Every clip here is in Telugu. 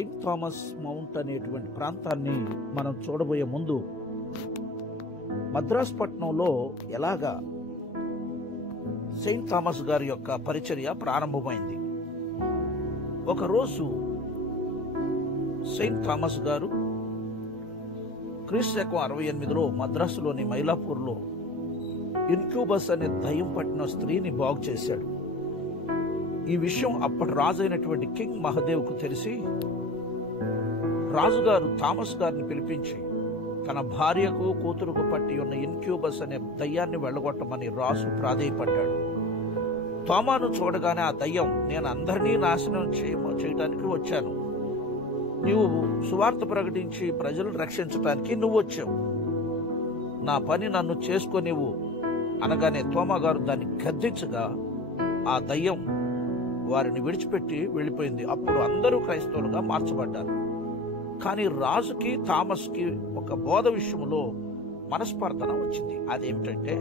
సెయింట్ థామస్ మౌంట్ అనేటువంటి ప్రాంతాన్ని మనం చూడబోయే ముందు మద్రాస్ పట్టణంలో ఎలాగా సెయింట్ థామస్ గారి యొక్క పరిచర్య ప్రారంభమైంది. ఒకరోజు సెయింట్ థామస్ గారు క్రీస్తు శకం 68లో మద్రాసులోని మైలాపూర్లో ఇన్క్యూబస్ అనే దయ్యం పట్టిన స్త్రీని బాగు చేశాడు. ఈ విషయం అప్పటి రాజు అయినటువంటి కింగ్ మహదేవ్కు తెలిసి రాజుగారు థామస్ గారిని పిలిపించి తన భార్యకు కూతురుకు పట్టి ఉన్న ఇన్క్యూబస్ అనే దయ్యాన్ని వెళ్ళగొట్టమని రాజు ప్రాధేయపడ్డాడు. తోమాను చూడగానే ఆ దయ్యం, నేను అందరినీ నాశనం చేయటానికి వచ్చాను, నీవు సువార్త ప్రకటించి ప్రజలను రక్షించటానికి నువ్వు వచ్చావు, నా పని నన్ను చేసుకోనివ్వు అనగానే తోమా గారు దాన్ని గద్దించగా ఆ దయ్యం వారిని విడిచిపెట్టి వెళ్ళిపోయింది. అప్పుడు అందరూ క్రైస్తవులుగా మార్చబడ్డారు. కానీ రాజుకి థామస్కి ఒక బోధ విషయంలో మనస్పర్ధన వచ్చింది. అదేమిటంటే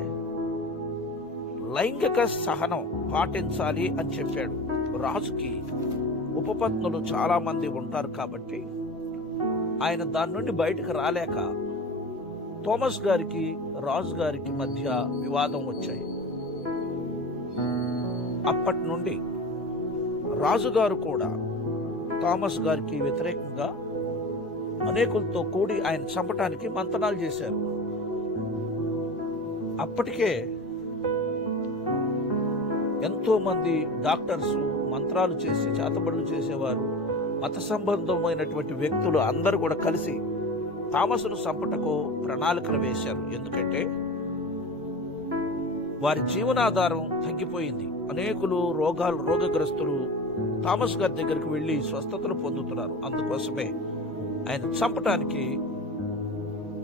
లైంగిక సహనం పాటించాలి అని చెప్పాడు. రాజుకి ఉపపత్నులు చాలా మంది ఉంటారు కాబట్టి ఆయన దాని నుండి బయటకు రాలేక థామస్ గారికి రాజు గారికి మధ్య వివాదం వచ్చాయి. అప్పటి నుండి రాజుగారు కూడా థామస్ గారికి వ్యతిరేకంగా అనేకులతో కూడి ఆయన చంపటానికి మంతనాలు చేశారు. అప్పటికే ఎంతో మంది డాక్టర్స్ మంత్రాలు చేసి చేతబడులు చేసేవారు, మత సంబంధమైనటువంటి వ్యక్తులు అందరూ కూడా కలిసి థామస్ను చంపటకు ప్రణాళికలు వేశారు. ఎందుకంటే వారి జీవనాధారం తగ్గిపోయింది. అనేకులు రోగగ్రస్తులు థామస్ గారి దగ్గరికి వెళ్లి స్వస్థతలు పొందుతున్నారు. అందుకోసమే ఆయన చంపటానికి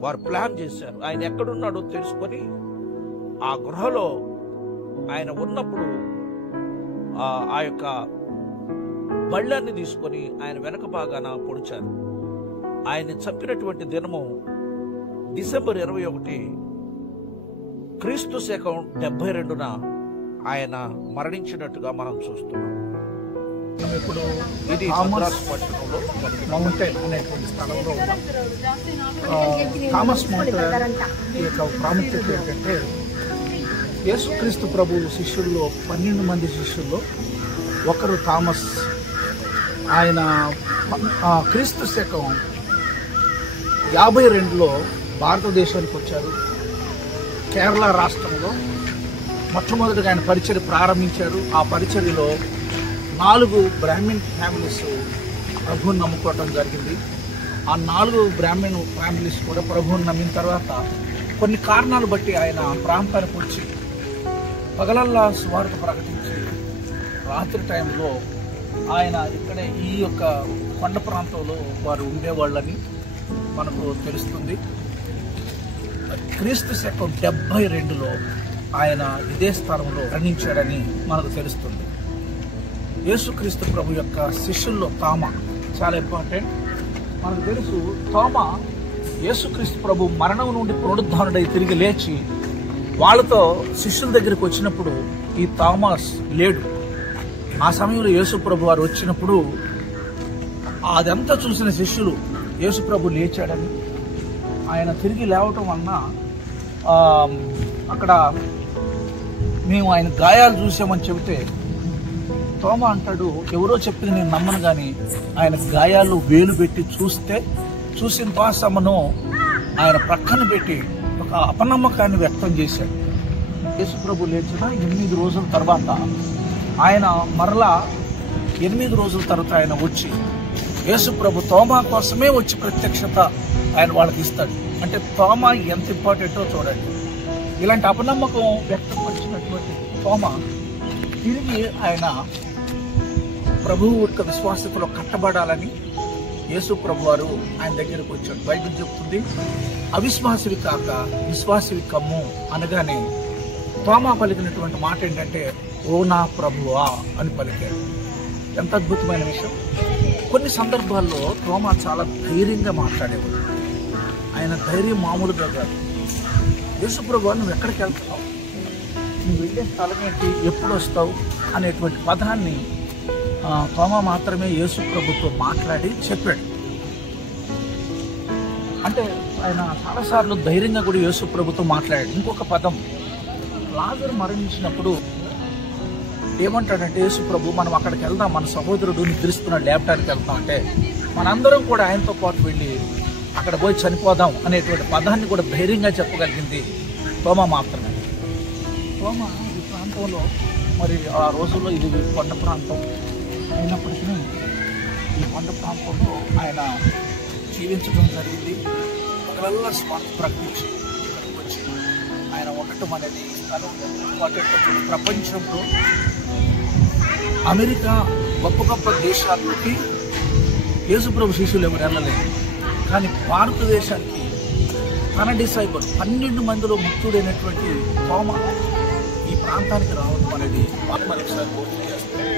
వారు ప్లాన్ చేశారు. ఆయన ఎక్కడున్నాడో తెలుసుకొని ఆ గృహలో ఆయన ఉన్నప్పుడు ఆ యొక్క బళ్ళాన్ని తీసుకొని ఆయన వెనక భాగాన పొడిచారు. ఆయన్ని చంపినటువంటి దినము డిసెంబర్ 21 క్రీస్తు శకం 72న ఆయన మరణించినట్టుగా మనం చూస్తున్నాం. ఇప్పుడు ఇది మద్రాసు పట్టణంలో మౌంటైన్ అనేటువంటి స్థలంలో ఉన్నాం. థామస్ మౌంట్ యొక్క ప్రాముఖ్యత ఏంటంటే యేసుక్రీస్తు ప్రభు శిష్యుల్లో 12 మంది శిష్యుల్లో ఒకరు థామస్. ఆయన క్రీస్తు శకం 52లో భారతదేశానికి వచ్చారు. కేరళ రాష్ట్రంలో మొట్టమొదటిగా ఆయన పరిచర్య ప్రారంభించారు. ఆ పరిచర్యలో 4 బ్రాహ్మణ్ ఫ్యామిలీస్ ప్రభువుని నమ్ముకోవటం జరిగింది. ఆ 4 బ్రాహ్మణ్ ఫ్యామిలీస్ కూడా ప్రభువుని నమ్మిన తర్వాత కొన్ని కారణాలు బట్టి ఆయన ప్రాంతానికి వచ్చి పగలల్లా సువార్త ప్రకటించి రాత్రి టైంలో ఆయన ఇక్కడే ఈ యొక్క కొండ ప్రాంతంలో వారు ఉండేవాళ్ళని మనకు తెలుస్తుంది. క్రీస్తు శకం 72లో ఆయన ఇదే స్థలంలో మరణించాడని మనకు తెలుస్తుంది. యేసుక్రీస్తు ప్రభు యొక్క శిష్యుల్లో తోమా చాలా ఇంపార్టెంట్. మనకు తెలుసు తోమా యేసుక్రీస్తు ప్రభు మరణం నుండి పునరుద్ధానుడై తిరిగి లేచి వాళ్ళతో శిష్యుల దగ్గరికి వచ్చినప్పుడు ఈ థామస్ లేడు. ఆ సమయంలో యేసు ప్రభు వారు వచ్చినప్పుడు అదంతా చూసిన శిష్యులు యేసు ప్రభు లేచాడని, ఆయన తిరిగి లేవటం వలన అక్కడ మేము ఆయన గాయాలు చూసామని చెబితే తోమా అంటాడు, ఎవరో చెప్పింది నేను నమ్మను కానీ ఆయన గాయాలు వేలు పెట్టి చూసిన పాసమ్మను ఆయన ప్రక్కన పెట్టి ఒక అపనమ్మకాన్ని వ్యక్తం చేశాడు. యేసుప్రభు లేచిన 8 రోజుల తర్వాత ఆయన మరలా 8 రోజుల తర్వాత ఆయన వచ్చి యేసుప్రభు తోమా కోసమే వచ్చి ప్రత్యక్షత ఆయన వాళ్ళకి ఇస్తాడు. అంటే తోమా ఎంత ఇంపార్టెంటో చూడండి. ఇలాంటి అపనమ్మకం వ్యక్తపరిచినటువంటి తోమా తిరిగి ఆయన ప్రభువు యొక్క విశ్వాసతలో కట్టబడాలని యేసు ప్రభు వారు ఆయన దగ్గరకు వచ్చాడు. బైబిల్ చెప్తుంది, అవిశ్వాసివి కాక విశ్వాసివి కమ్ము అనగానే తోమా పలికినటువంటి మాట ఏంటంటే, ఓ నా ప్రభువా అని పలికాడు. ఎంత అద్భుతమైన విషయం. కొన్ని సందర్భాల్లో తోమా చాలా ధైర్యంగా మాట్లాడేవాడు. ఆయన ధైర్యం మామూలుగా కాదు. యేసు ప్రభు నువ్వు ఎక్కడికి వెళ్తున్నావు, నువ్వు వెళ్ళే స్థలం ఏంటి, ఎప్పుడు వస్తావు అనేటువంటి పదాన్ని తోమా మాత్రమే యేసు ప్రభుతో మాట్లాడి చెప్పాడు. అంటే ఆయన చాలాసార్లు ధైర్యంగా కూడా యేసు ప్రభుతో మాట్లాడాడు. ఇంకొక పదం, లాజరు మరణించినప్పుడు ఏమంటాడంటే యేసు ప్రభు, మనం అక్కడికి వెళ్దాం, మన సహోదరుడు నిద్రిస్తున్నాడు, లేపడానికి వెళ్తాం అంటే మనందరం కూడా ఆయనతో పాటు వెళ్ళి అక్కడ పోయి చనిపోదాం అనేటువంటి పదాన్ని కూడా ధైర్యంగా చెప్పగలిగింది తోమా మాత్రమే. తోమా ఈ ప్రాంతంలో, మరి ఆ రోజుల్లో ఇది కొండ ప్రాంతం అయినప్పటికీ ఈ కొండ ప్రాంతంలో ఆయన జీవించడం జరిగింది. ఒకవేళ స్వార్థ ప్రకటించి ఇక్కడికి వచ్చి ఆయన ఉండటం అనేది ప్రపంచంలో అమెరికా గొప్ప గొప్ప దేశాలకి యేసుప్రభు శిష్యులు ఎవరు వెళ్ళలేదు. కానీ భారతదేశానికి తన డిసైబుల్ 12 మందిలో ముఖ్యుడైనటువంటి తోమా ఈ ప్రాంతానికి రావడం అనేది మరొకసారి గుర్తు చేస్తారు.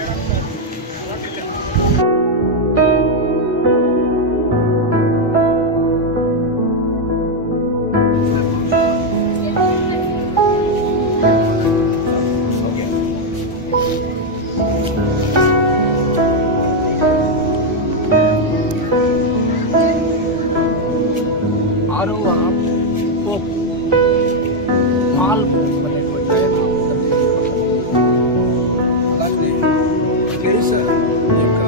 ఆరవ పోప్ పాల్ అనేటువంటి ఆయన అలాగే కేసర్ యొక్క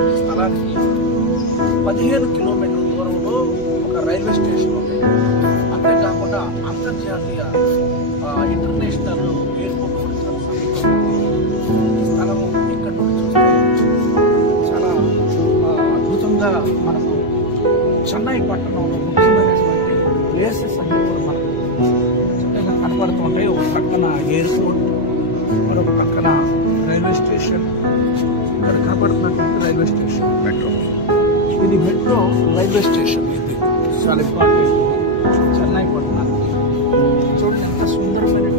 ఈ స్థలానికి 15 కిలోమీటర్ల దూరంలో ఒక రైల్వే స్టేషన్ ఉంది. అంతేకాకుండా అంతర్జాతీయ ఇంటర్నేషనల్ ఎయిర్పోర్ట్ కూడా చాలా సమీపంలో ఈ స్థలం ఇక్కడ నుండి చూస్తే చాలా అద్భుతంగా మనకు చెన్నై పట్టణంలో ముఖ్యమైనటువంటి ప్లేసెస్ అన్ని కూడా మనకు చక్కగా కనపడుతూ ఉంటాయి. ఒక పక్కన ఎయిర్పోర్ట్, మరొక పక్కన రైల్వే స్టేషన్. ఇక్కడ కనపడుతున్నటువంటి రైల్వే స్టేషన్ మెట్రో, ఇది మెట్రో రైల్వే స్టేషన్. ఇది చాలా ఇంపార్టెంట్ చెన్నై పట్టణానికి. చూడండి ఎంత సుందరమైనటువంటి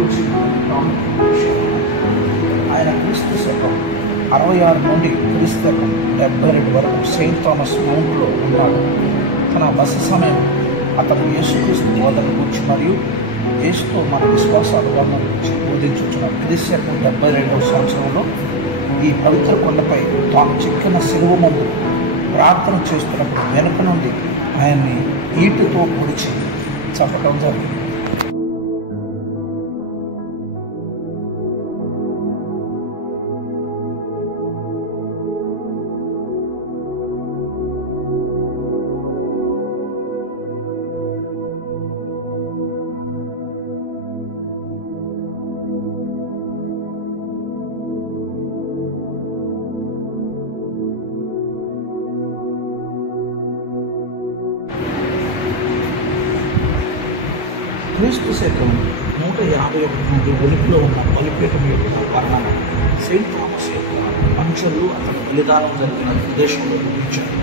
గూర్చి ప్రాముఖ్యమైన విషయం. ఆయన క్రీస్తు శకం 66 నుండి క్రీస్తు శకం 72 వరకు సెయింట్ థామస్ మౌంట్లో ఉన్నాడు. తన బస సమయం అతను యేసుక్రీస్తు బోధన గురించి మరియు యేసుతో మన విశ్వాసాలను గురించి బోధించుచున్నాడు. క్రీస్తు శకం 72వ సంవత్సరంలో ఈ పవిత్ర కొండపై తాను చిక్కిన శిలువ ముందు ప్రార్థన చేస్తున్నప్పుడు వెనుక నుండి ఆయన్ని ఈటుతో పొడిచి చంపడం జరిగింది. క్రీస్తు శకం 151 నుండి ఉనికిలో ఉన్న బలిపీఠం యొక్క వర్ణన సెయింట్ థామస్ యొక్క అంచులు అతని బలిదానం జరిగిన ప్రదేశంలో నిర్మించారు.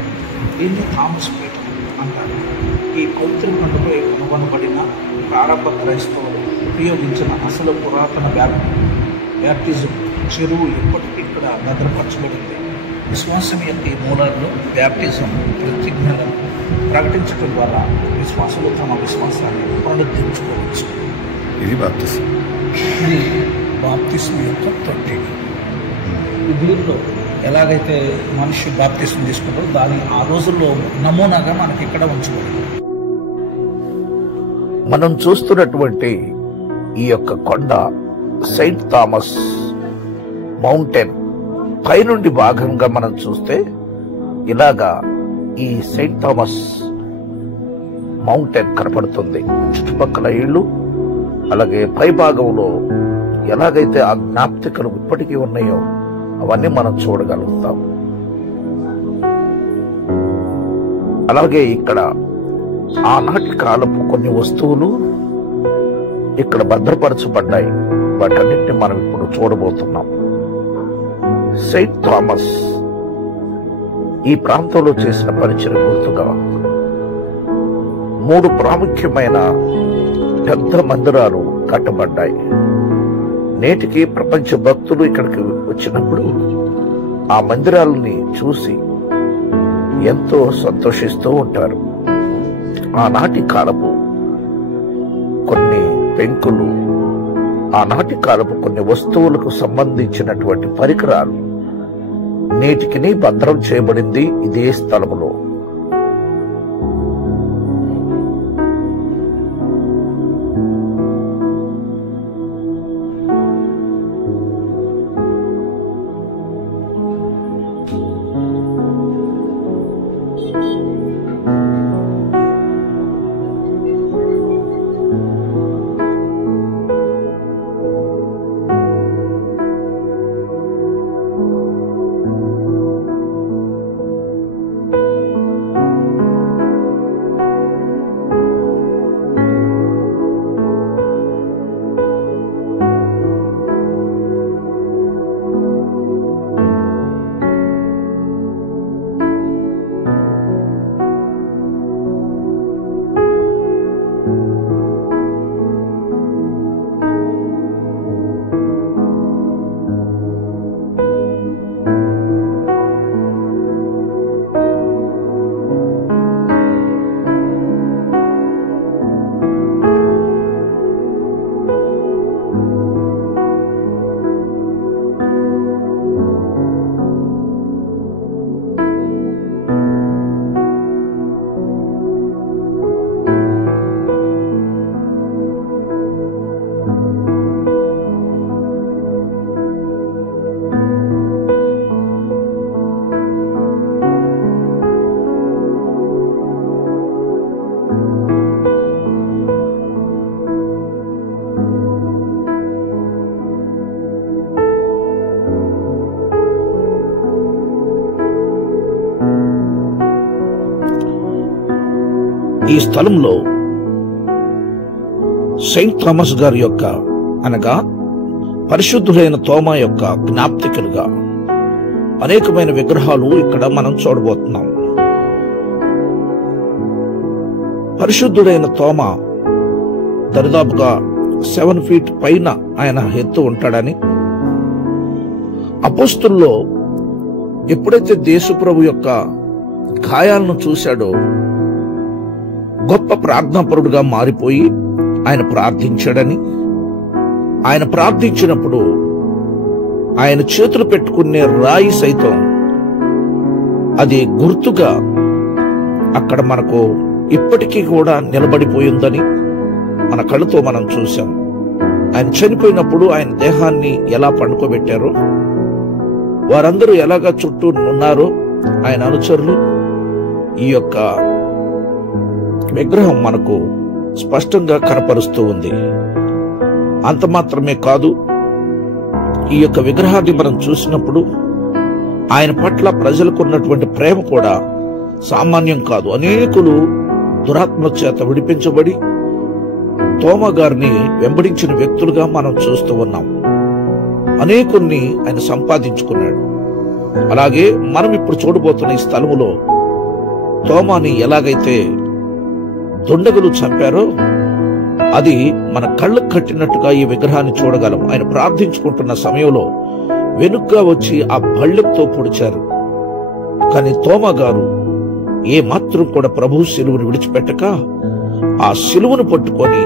దీన్ని థామస్ పీఠం అంటారు. ఈ పవిత్ర కొండపై కనుగొనబడిన ప్రారంభ క్రైస్తవులు ఉపయోగించిన అసలు పురాతన బ్యాప్టిజం చెరువు ఇప్పటికిక్కడ భద్రపరచబడింది. విశ్వాసం యొక్క ఈ మూలాల్లో బ్యాప్టిజం ప్రతిజ్ఞలను ప్రకటించడం ద్వారా విశ్వాసులు తమ విశ్వాసాన్ని పునరుద్ధరించుకోవచ్చు. ఇది బాప్తిసం. ఇది బాప్తిసం యొక్క తొట్టి. ఈ దీనిలో ఎలాగైతే మనిషి బాప్తిసం తీసుకుంటారో దాని ఆ రోజుల్లో నమూనాగా మనకి ఇక్కడ ఉంచబడింది. మనం చూస్తున్నటువంటి ఈ యొక్క కొండ సెయింట్ థామస్ మౌంటైన్ పైనుండి భాగంగా మనం చూస్తే ఇలాగా ఈ సెయింట్ థామస్ మౌంటైన్ కనపడుతుంది. చుట్టుపక్కల ఇళ్ళు, అలాగే పై భాగంలో ఎలాగైతే ఆ జ్ఞాప్తికలు ఇప్పటికీ ఉన్నాయో అవన్నీ మనం చూడగలుగుతాం. అలాగే ఇక్కడ ఆనాటి కాలపు కొన్ని వస్తువులు ఇక్కడ భద్రపరచబడ్డాయి. వాటన్నిటిని మనం ఇప్పుడు చూడబోతున్నాం. సెయింట్ థామస్ ఈ ప్రాంతంలో చేసిన పరిచయం గుర్తుగా 3 ప్రాముఖ్యమైన పెద్ద మందిరాలు కట్టబడ్డాయి. నేటికి ప్రపంచ భక్తులు ఇక్కడికి వచ్చినప్పుడు ఆ మందిరాలని చూసి ఎంతో సంతోషిస్తూ ఉంటారు. ఆనాటి కాలపు కొన్ని పెంకులు, ఆనాటి కాలపు కొన్ని వస్తువులకు సంబంధించినటువంటి పరికరాలు నేటికి భద్రం చేయబడింది ఇదే స్థలములో. ఈ స్థలంలో సెయింట్ థామస్ గారి యొక్క అనగా పరిశుద్ధుడైన తోమా యొక్క జ్ఞాప్తికలుగా అనేకమైన విగ్రహాలు ఇక్కడ మనం చూడబోతున్నాం. పరిశుద్ధుడైన తోమా దరిదాపుగా 7 feet పైన ఆయన ఎత్తు ఉంటాడని. అపోస్తుల్లో ఎప్పుడైతే యేసుప్రభు యొక్క గాయాలను చూశాడో గొప్ప ప్రార్థనాపరుడుగా మారిపోయి ఆయన ప్రార్థించాడని, ఆయన ప్రార్థించినప్పుడు ఆయన చేతులు పెట్టుకునే రాయి సైతం అది గుర్తుగా అక్కడ మనకు ఇప్పటికీ కూడా నిలబడిపోయిందని మన కళ్ళతో మనం చూసాం. ఆయన చనిపోయినప్పుడు ఆయన దేహాన్ని ఎలా పండుకోబెట్టారో, వారందరూ ఎలాగా చుట్టూ ఉన్నారో ఆయన అనుచరులు, ఈ యొక్క విగ్రహం మనకు స్పష్టంగా కనపరుస్తూ ఉంది. అంత మాత్రమే కాదు, ఈ యొక్క విగ్రహాన్ని మనం చూసినప్పుడు ఆయన పట్ల ప్రజలకు ఉన్నటువంటి ప్రేమ కూడా సామాన్యం కాదు. అనేకులు దురాత్మ చేత విడిపించబడి తోమా గారిని వెంబడించిన వ్యక్తులుగా మనం చూస్తూ ఉన్నాం. అనేకుల్ని ఆయన సంపాదించుకున్నాడు. అలాగే మనం ఇప్పుడు చూడబోతున్న ఈ స్థలములో తోమాని ఎలాగైతే దుండగులు చంపారో అది మన కళ్ళకు కట్టినట్టుగా ఈ విగ్రహాన్ని చూడగలం. ఆయన ప్రార్థించుకుంటున్న సమయంలో వెనుగ్గా వచ్చి ఆ బళ్ళెంతో పొడిచారు. కానీ తోమా గారు ఏ మాత్రం కూడా ప్రభు శిలువను విడిచిపెట్టక ఆ శిలువను పట్టుకొని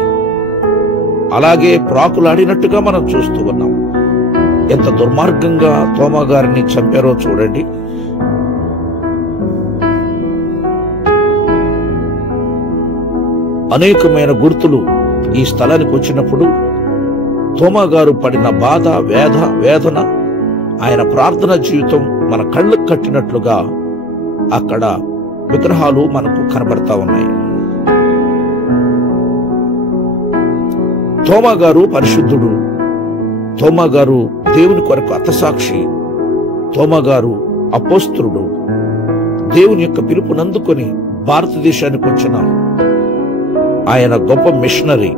అలాగే ప్రాకులాడినట్టుగా మనం చూస్తూ ఉన్నాం. ఎంత దుర్మార్గంగా తోమా గారిని చంపారో చూడండి. అనేకమైన గుర్తులు ఈ స్థలానికి వచ్చినప్పుడు తోమా గారు పడిన బాధ, వేదన, ఆయన ప్రార్థన జీవితం మన కళ్ళకు కట్టినట్లుగా అక్కడ విగ్రహాలు మనకు కనబడతా ఉన్నాయి. తోమా గారు పరిశుద్ధుడు, తోమా గారు దేవుని కొరకు హతసాక్షి, తోమా గారు అపోస్తలుడు, దేవుని యొక్క పిలుపునందుకొని భారతదేశానికి వచ్చిన ఆయన గొప్ప మిషనరీ.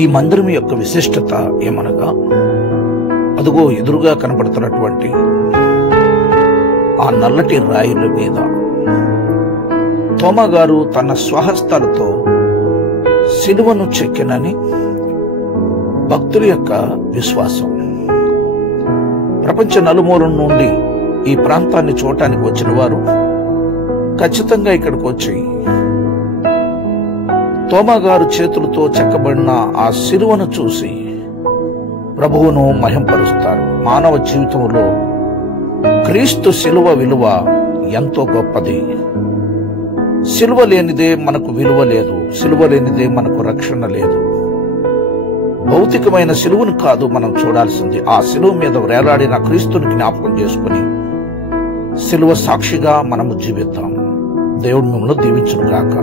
ఈ మందిరం యొక్క విశిష్టత ఏమనగా, అదుగో ఎదురుగా కనబడుతున్నటువంటి ఆ నల్లటి రాయిల మీద తోమా గారు తన స్వహస్తాలతో సిలువను చెక్కినని భక్తుల యొక్క విశ్వాసం. ప్రపంచ నలుమూల నుండి ఈ ప్రాంతాన్ని చూడటానికి వచ్చిన వారు ఖచ్చితంగా ఇక్కడికి వచ్చి తోమా గారు చేతులతో చెక్కబడిన ఆ సిలువను చూసి ప్రభువును మహింపరుస్తారు. మానవ జీవితంలో క్రీస్తు సిలువ విలువ ఎంతో గొప్పది. సిలువ లేనిదే మనకు విలువ లేదు, సిలువ లేనిదే మనకు రక్షణ లేదు. భౌతికమైన సిలువను కాదు మనం చూడాల్సింది, ఆ సిలువ మీద వేలాడిన క్రీస్తుని జ్ఞాపకం చేసుకుని సిలువ సాక్షిగా మనము జీవిద్దాం. దేవుడు మిమ్మల్ని దీవించును గాక.